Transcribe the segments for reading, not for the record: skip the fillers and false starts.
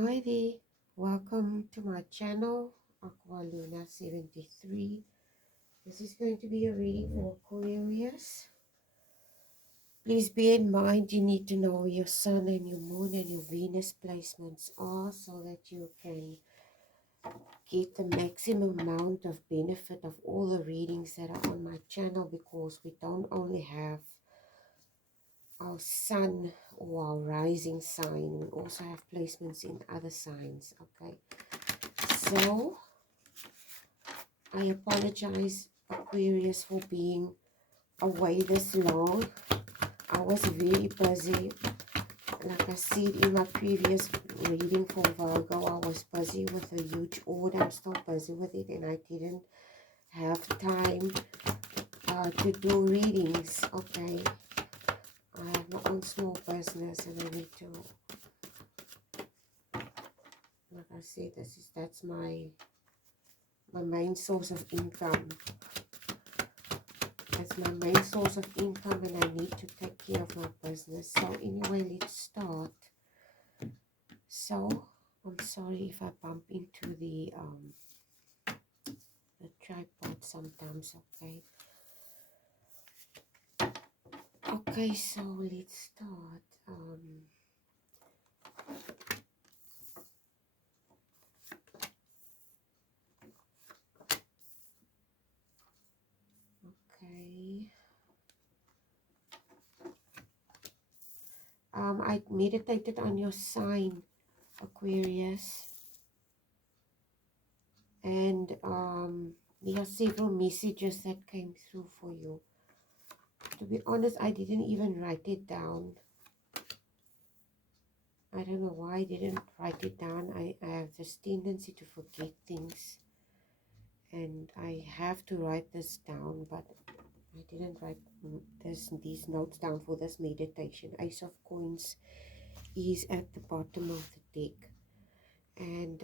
Hi there, welcome to my channel, Aqua 73. This is going to be a reading for Aquarius. Please bear in mind you need to know where your Sun and your Moon and your Venus placements are so that you can get the maximum amount of benefit of all the readings that are on my channel, because we don't only have our Sun or our rising sign, we also have placements in other signs. Okay, so I apologize, Aquarius, for being away this long. I was very busy. Like I said in my previous reading for Virgo, I was busy with a huge order. I'm still busy with it, and I didn't have time to do readings. Okay, I have my own small business, and I need to, like I said, that's my main source of income. That's my main source of income, and I need to take care of my business. So anyway, let's start. So I'm sorry if I bump into the tripod sometimes. Okay, so let's start. Okay, I meditated on your sign, Aquarius, and there are several messages that came through for you. To be honest, I didn't even write it down. I don't know why I didn't write it down. I have this tendency to forget things, and I have to write this down, but I didn't write these notes down for this meditation. Ace of Coins is at the bottom of the deck, and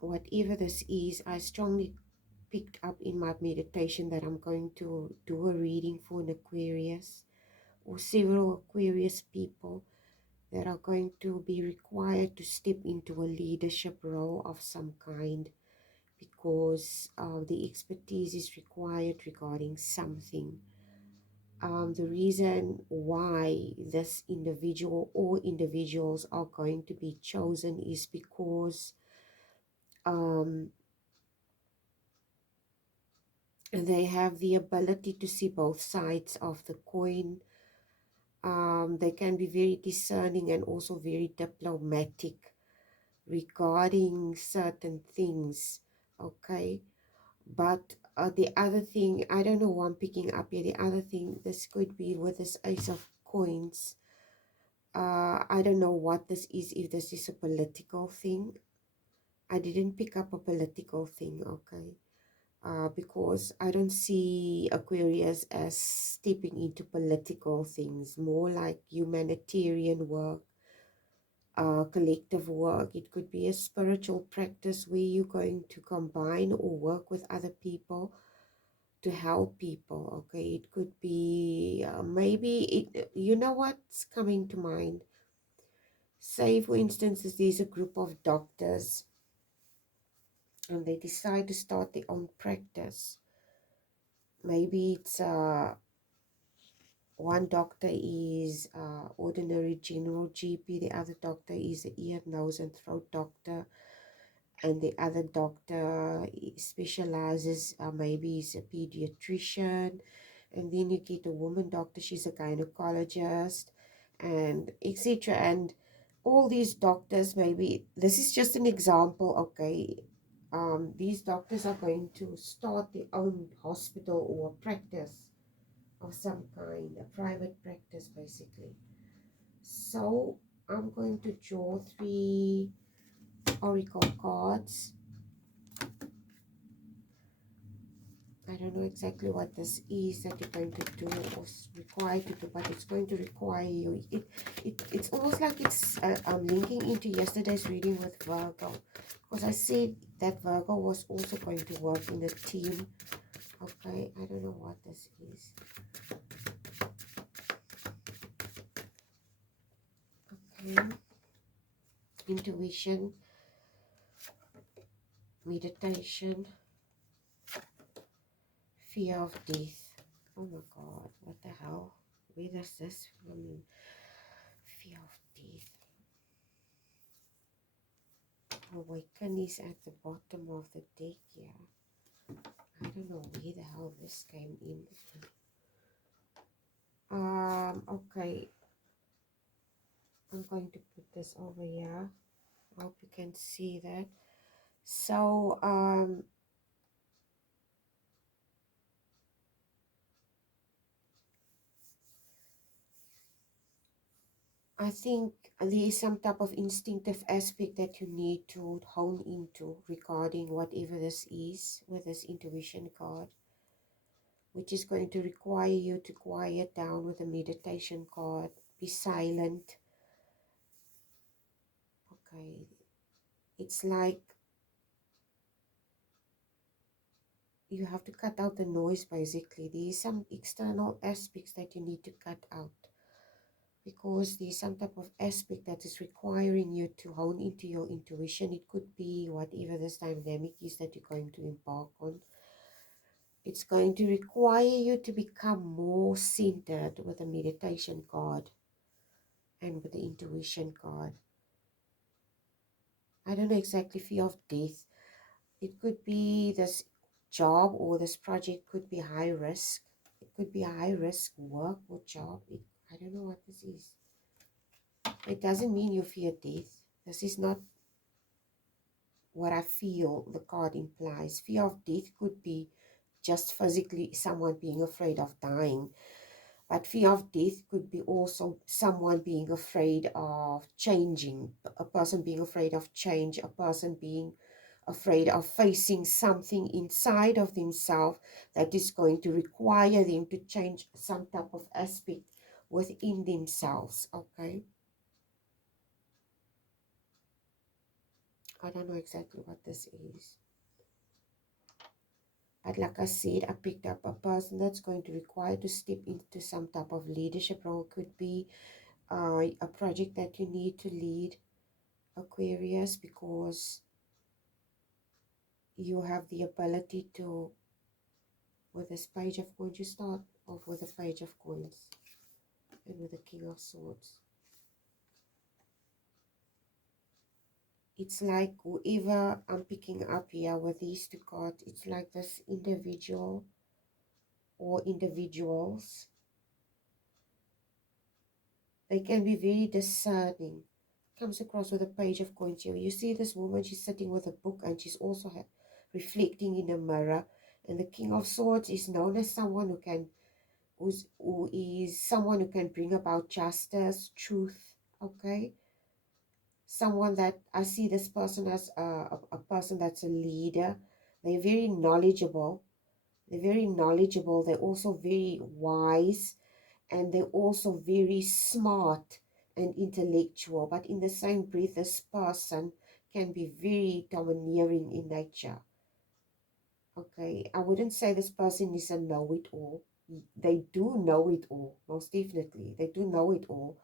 whatever this is, I strongly picked up in my meditation that I'm going to do a reading for an Aquarius or several Aquarius people that are going to be required to step into a leadership role of some kind, because the expertise is required regarding something. The reason why this individual or individuals are going to be chosen is because they have the ability to see both sides of the coin. They can be very discerning and also very diplomatic regarding certain things. Okay, but the other thing, I don't know why I'm picking up here. The other thing, this could be with this Ace of Coins. I don't know what this is, if this is a political thing. I didn't pick up a political thing, okay? Because I don't see Aquarius as stepping into political things, more like humanitarian work, collective work. It could be a spiritual practice where you're going to combine or work with other people to help people. Okay, it could be maybe it, you know what's coming to mind. Say for instance, there's a group of doctors and they decide to start their own practice. Maybe it's one doctor is ordinary general GP, the other doctor is an ear, nose and throat doctor, and the other doctor specializes, maybe is a pediatrician, and then you get a woman doctor, she's a gynecologist, and etc. And all these doctors, maybe this is just an example, okay, these doctors are going to start their own hospital or practice of some kind, a private practice basically. So I'm going to draw 3 oracle cards. I don't know exactly what this is that you're going to do or required to do, but it's going to require you. It's almost like it's I'm linking into yesterday's reading with Virgo, because I said that Virgo was also going to work in a team. Okay, I don't know what this is. Okay. intuition, meditation, fear of death. Oh my God, what the hell? Where does this, fear of death. Awaken is at the bottom of the deck here. I don't know where the hell this came in. Okay. I'm going to put this over here. I hope you can see that. So, I think there is some type of instinctive aspect that you need to hone into regarding whatever this is with this intuition card, which is going to require you to quiet down with a meditation card, be silent. Okay, it's like you have to cut out the noise basically. There is some external aspects that you need to cut out, because there's some type of aspect that is requiring you to hone into your intuition. It could be whatever this dynamic is that you're going to embark on. It's going to require you to become more centered with the meditation card and with the intuition card. I don't know exactly, fear of death. It could be this job or this project could be high risk. It could be a high risk work or job. I don't know what this is. It doesn't mean you fear death. This is not what I feel the card implies. Fear of death could be just physically someone being afraid of dying, but fear of death could be also someone being afraid of changing, a person being afraid of change, a person being afraid of facing something inside of themselves that is going to require them to change some type of aspect within themselves. Okay, I don't know exactly what this is. But like I said, I picked up a person that's going to require to step into some type of leadership role. Could be a project that you need to lead, Aquarius, because you have the ability to, with this page of coins, you start off with a page of coins and with the King of Swords. It's like whoever I'm picking up here with these two cards, it's like this individual or individuals. They can be very discerning. Comes across with a page of coins here. You see this woman, she's sitting with a book and she's also reflecting in a mirror. And the King of Swords is known as someone who is someone who can bring about justice, truth, okay? Someone that, I see this person as a person that's a leader. They're very knowledgeable. They're very knowledgeable. They're also very wise, and they're also very smart and intellectual. But in the same breath, this person can be very domineering in nature. Okay, I wouldn't say this person is a know-it-all. They do know it all, most definitely. They do know it all,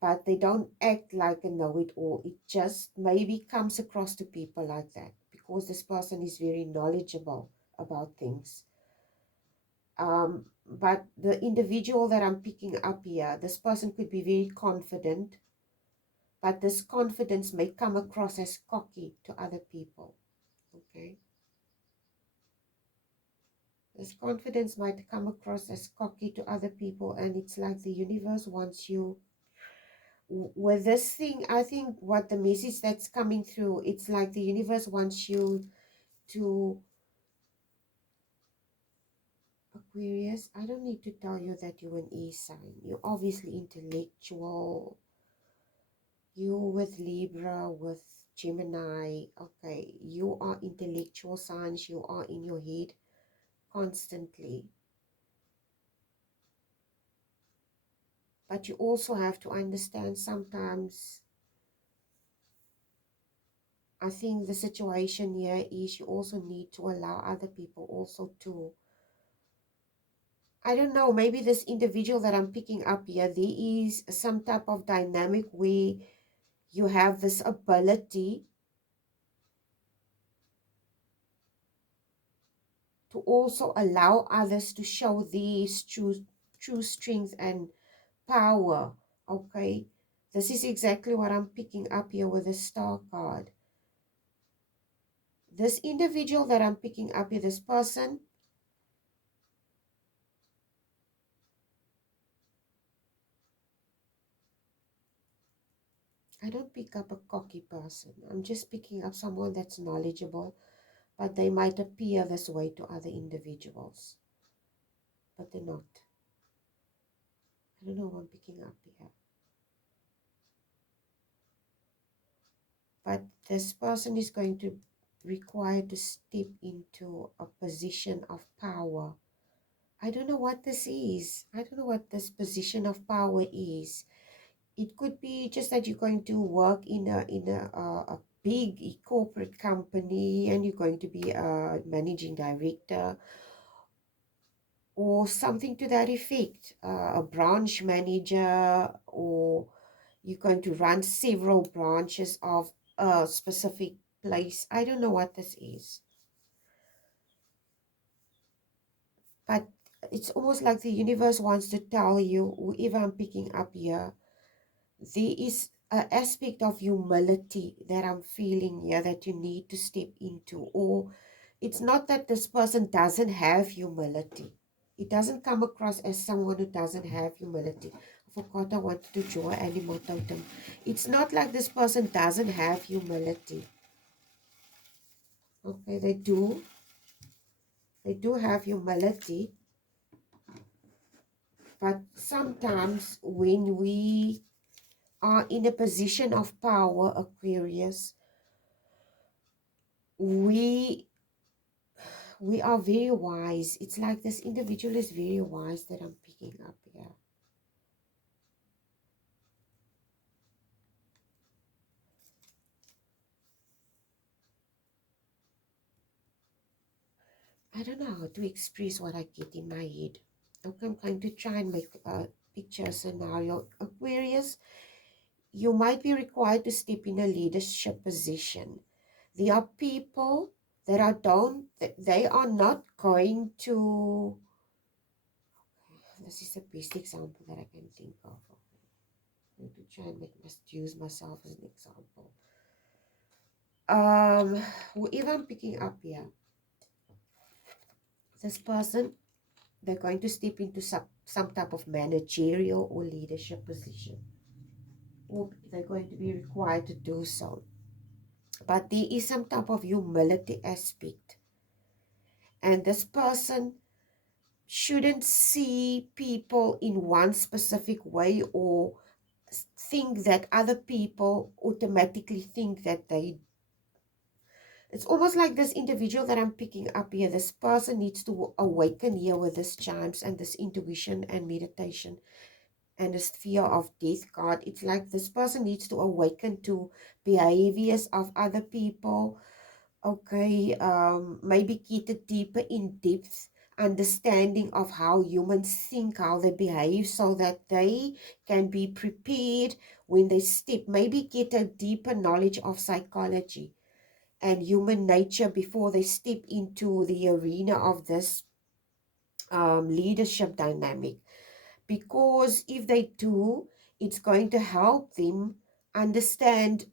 but they don't act like a know-it-all. It just maybe comes across to people like that because this person is very knowledgeable about things. But the individual that I'm picking up here, this person could be very confident, but this confidence may come across as cocky to other people. Okay, this confidence might come across as cocky to other people, and it's like the universe wants you with this thing. I think what the message that's coming through, it's like the universe wants you to, Aquarius, I don't need to tell you that you're an E sign. You're obviously intellectual. You with Libra, with Gemini, okay, you are intellectual signs. You are in your head constantly. But you also have to understand sometimes, I think the situation here is you also need to allow other people also to, I don't know, maybe this individual that I'm picking up here, there is some type of dynamic where you have this ability to also allow others to show these true strength and power. Okay, this is exactly what I'm picking up here with the star card. This individual that I'm picking up here, this person, I don't pick up a cocky person. I'm just picking up someone that's knowledgeable, but they might appear this way to other individuals, but they're not. I don't know who I'm picking up here. But this person is going to require to step into a position of power. I don't know what this is. I don't know what this position of power is. It could be just that you're going to work in a big corporate company and you're going to be a managing director or something to that effect, a branch manager, or you're going to run several branches of a specific place. I don't know what this is, but it's almost like the universe wants to tell you, whoever I'm picking up here, there is an aspect of humility that I'm feeling here that you need to step into. Or it's not that this person doesn't have humility. It doesn't come across as someone who doesn't have humility. I forgot I wanted to draw an animal totem. It's not like this person doesn't have humility. Okay, they do. They do have humility. But sometimes when we are in a position of power, Aquarius, we are very wise. It's like this individual is very wise that I'm picking up here. I don't know how to express what I get in my head. Okay, I'm going to try and make a picture scenario. Aquarius, you might be required to step in a leadership position. There are people that they are not going to, this is the best example that I can think of. I'm going to try and use myself as an example. Whoever I'm picking up here, this person, they're going to step into some type of managerial or leadership position, or they're going to be required to do so. But there is some type of humility aspect, and this person shouldn't see people in one specific way or think that other people automatically think that they. It's almost like this individual that I'm picking up here, this person needs to awaken here with this chimes and this intuition and meditation and this fear of death card. It's like this person needs to awaken to behaviors of other people. Okay, maybe get a deeper in depth understanding of how humans think, how they behave, so that they can be prepared when they step. Maybe get a deeper knowledge of psychology and human nature before they step into the arena of this leadership dynamic. Because if they do, it's going to help them understand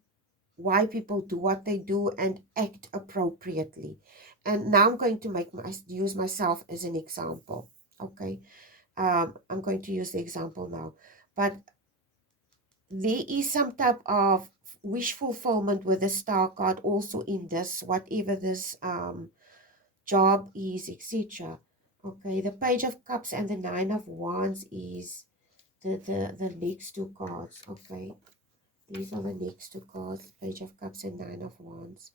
why people do what they do and act appropriately. And now I'm going to use myself as an example. Okay, I'm going to use the example now, but there is some type of wish fulfillment with the star card also in this, whatever this job is, etc. Okay, the Page of Cups and the Nine of Wands is the next two cards. Okay, these are the next two cards, Page of Cups and Nine of Wands.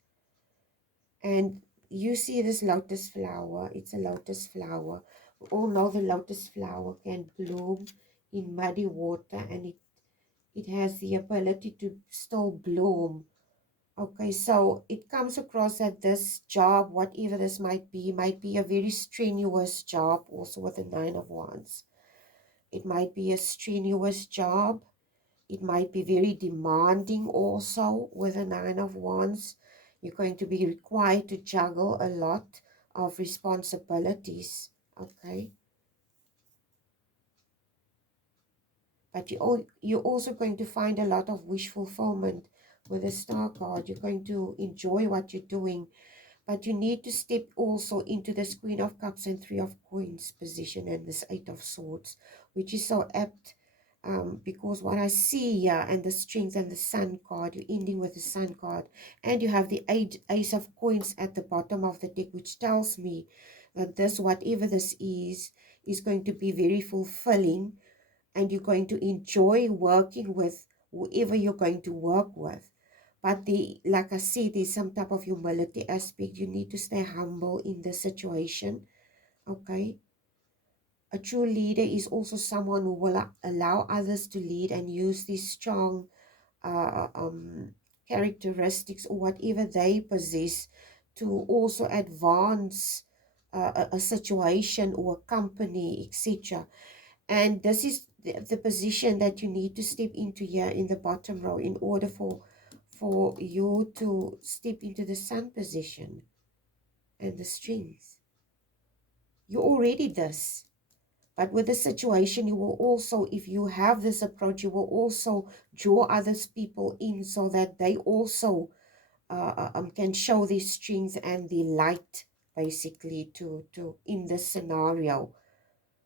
And you see this lotus flower. It's a lotus flower. We all know the lotus flower can bloom in muddy water, and it has the ability to still bloom. Okay, so it comes across that this job, whatever this might be a very strenuous job, also with the Nine of Wands. It might be a strenuous job. It might be very demanding also with the Nine of Wands. You're going to be required to juggle a lot of responsibilities, okay? But you're also going to find a lot of wish fulfillment with the Star card. You're going to enjoy what you're doing, but you need to step also into this Queen of Cups and Three of Coins position and this Eight of Swords, which is so apt, because what I see here, and the Strength and the Sun card, you're ending with the Sun card, and you have the Ace of Coins at the bottom of the deck, which tells me that this, whatever this is going to be very fulfilling, and you're going to enjoy working with whoever you're going to work with. But like I said, there's some type of humility aspect. You need to stay humble in the situation, okay? A true leader is also someone who will allow others to lead and use these strong uh, um, characteristics or whatever they possess to also advance a situation or a company, etc. And this is the position that you need to step into here in the bottom row in order for you to step into the Sun position and the Strength. You're already this. But with the situation, you will also, if you have this approach, you will also draw others people in so that they also can show their strength and the light, basically, to in this scenario,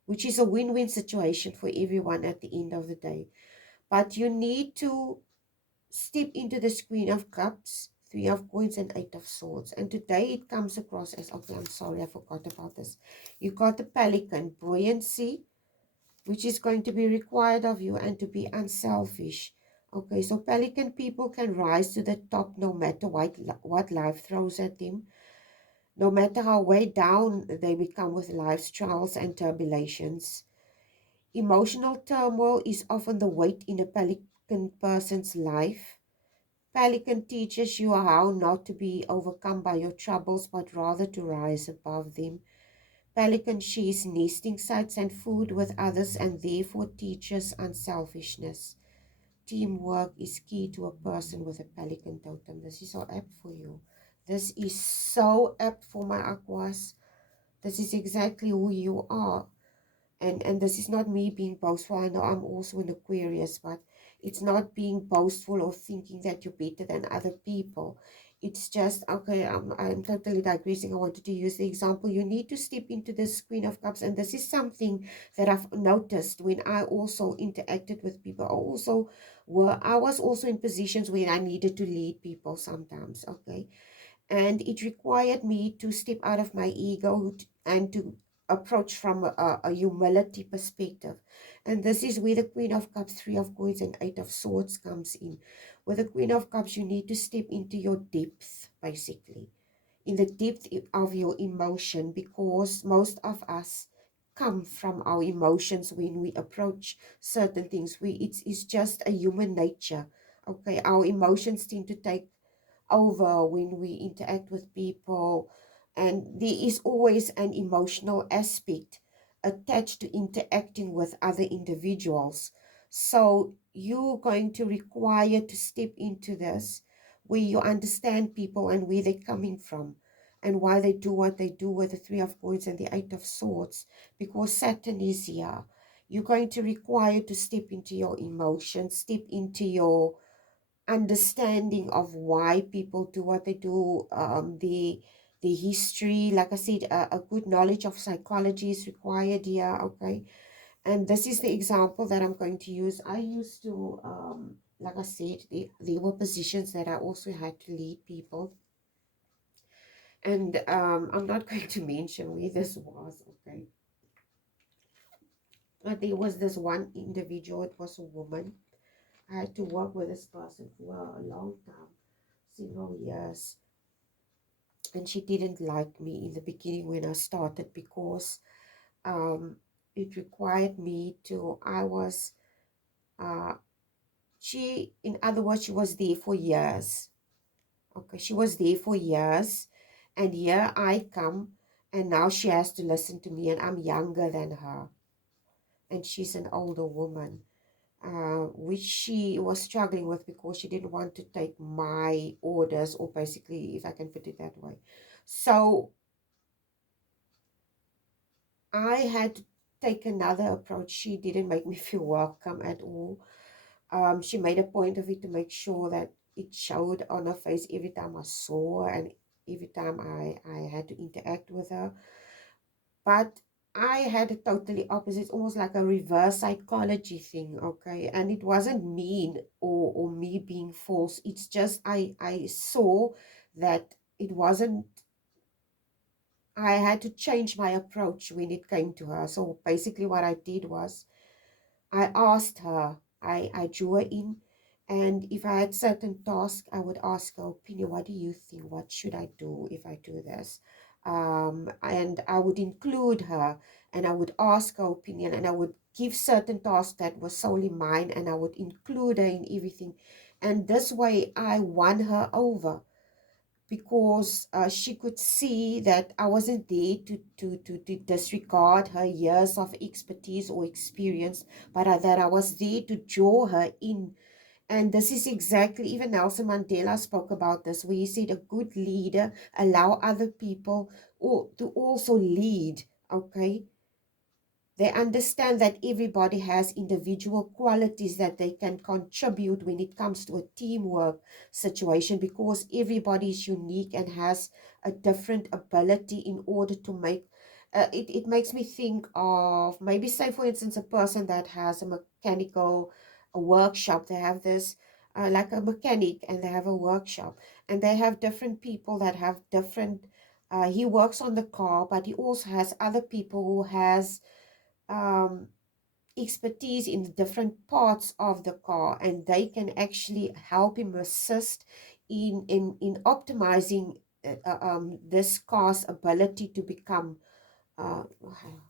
which is a win-win situation for everyone at the end of the day. But you need to step into the Queen of Cups, Three of Coins, and Eight of Swords. And today it comes across as, okay, I'm sorry, I forgot about this. You got the Pelican, buoyancy, which is going to be required of you, and to be unselfish. Okay, so Pelican people can rise to the top no matter what life throws at them, no matter how way down they become with life's trials and tribulations. Emotional turmoil is often the weight in a Pelican person's life. Pelican teaches you how not to be overcome by your troubles, but rather to rise above them. Pelican shares nesting sites and food with others and therefore teaches unselfishness. Teamwork is key to a person with a pelican totem. This is so apt for you. This is so apt for my Aquas. This is exactly who you are. And this is not me being boastful. I know I'm also an Aquarius, but it's not being boastful or thinking that you're better than other people. It's just, okay, I'm totally digressing. I wanted to use the example. You need to step into this Queen of Cups, and this is something that I've noticed when I also interacted with people. I was also in positions where I needed to lead people sometimes, okay? And it required me to step out of my ego and to approach from a humility perspective. And this is where the Queen of Cups, Three of Coins, and Eight of Swords comes in. With the Queen of Cups, you need to step into your depth, basically, in the depth of your emotion, because most of us come from our emotions when we approach certain things. It's just a human nature. Okay, our emotions tend to take over when we interact with people, and there is always an emotional aspect attached to interacting with other individuals. So you're going to require to step into this where you understand people and where they're coming from and why they do what they do with the Three of Coins and the Eight of Swords, because Saturn is here. You're going to require to step into your emotions, step into your understanding of why people do what they do, the history. Like I said, a good knowledge of psychology is required here, okay? And this is the example that I'm going to use. I used to, like I said, there were positions that I also had to lead people. And I'm not going to mention where this was, okay? But there was this one individual, it was a woman. I had to work with this person for a long time, several years. And she didn't like me in the beginning when I started, because um, it required me to, uh, in other words, she was there for years. Okay, she was there for years, and here I come, and now she has to listen to me, and I'm younger than her, and she's an older woman. which she was struggling with because she didn't want to take my orders, or basically, if I can put it that way. So I had to take another approach. She didn't make me feel welcome at all. She made a point of it to make sure that it showed on her face every time I saw her and every time I had to interact with her. But I had a totally opposite, almost like a reverse psychology thing, okay? And it wasn't mean or me being false. It's just I saw that it wasn't, I had to change my approach when it came to her. So basically what I did was I asked her, I drew her in, and if I had certain tasks, I would ask her opinion. What do you think? What should I do if I do this? And I would include her, and I would ask her opinion, and I would give certain tasks that were solely mine, and I would include her in everything. And this way, I won her over because she could see that I wasn't there to disregard her years of expertise or experience, but that I was there to draw her in. And this is exactly, even Nelson Mandela spoke about this, where he said a good leader allow other people to also lead, okay? They understand that everybody has individual qualities that they can contribute when it comes to a teamwork situation, because everybody is unique and has a different ability in order to make it makes me think of, maybe say for instance, a person that has a mechanical a workshop. They have this like a mechanic, and they have a workshop, and they have different people that have different he works on the car, but he also has other people who has um, expertise in the different parts of the car, and they can actually help him assist in optimizing this car's ability to become how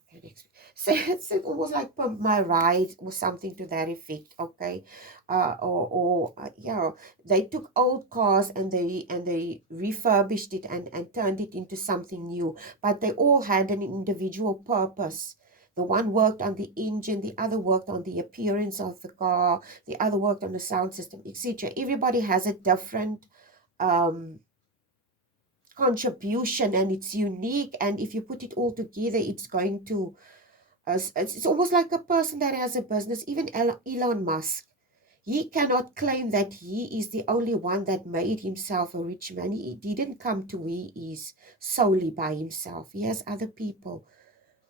can I explain? So it's almost like pump my ride or something to that effect, okay? Yeah, they took old cars and they refurbished it and turned it into something new, but they all had an individual purpose. The one worked on the engine, the other worked on the appearance of the car, the other worked on the sound system, etc. Everybody has a different um contribution, and it's unique, and if you put it all together, it's going to it's almost like a person that has a business. Even Elon Musk, he cannot claim that he is the only one that made himself a rich man. He didn't come to where he is solely by himself. He has other people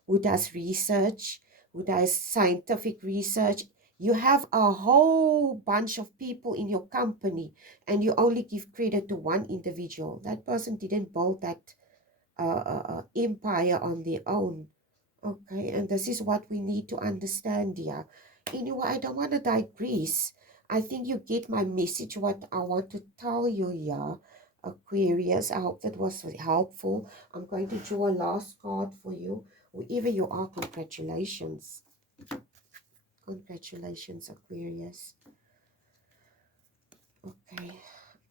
who does research, who does scientific research. You have a whole bunch of people in your company, and you only give credit to one individual. That person didn't build that empire on their own. Okay, and this is what we need to understand here. Anyway, I don't want to digress. I think you get my message, what I want to tell you here, Aquarius. I hope that was helpful. I'm going to draw a last card for you. Wherever you are, congratulations. Congratulations, Aquarius. Okay,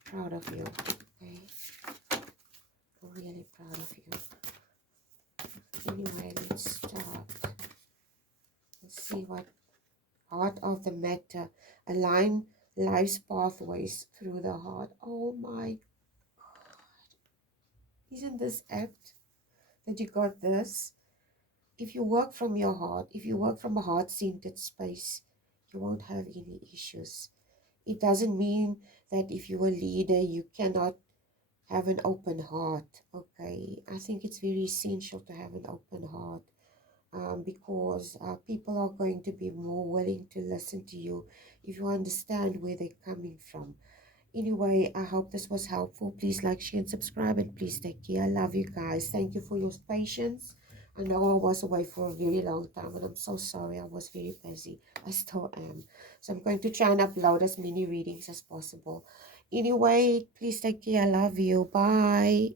proud of you. Okay, really proud of you. Anyway, let's start. Let's see what heart of the matter. Align life's pathways through the heart. Oh my God. Isn't this apt that you got this? If you work from your heart, if you work from a heart-centered space, you won't have any issues. It doesn't mean that if you're a leader, you cannot have an open heart. Okay, I think it's very essential to have an open heart. Because people are going to be more willing to listen to you if you understand where they're coming from. Anyway, I hope this was helpful. Please like, share, and subscribe, and please take care. I love you guys. Thank you for your patience. I know I was away for a very long time, and I'm so sorry. I was very busy. I still am. So I'm going to try and upload as many readings as possible. Anyway, please take care. I love you. Bye.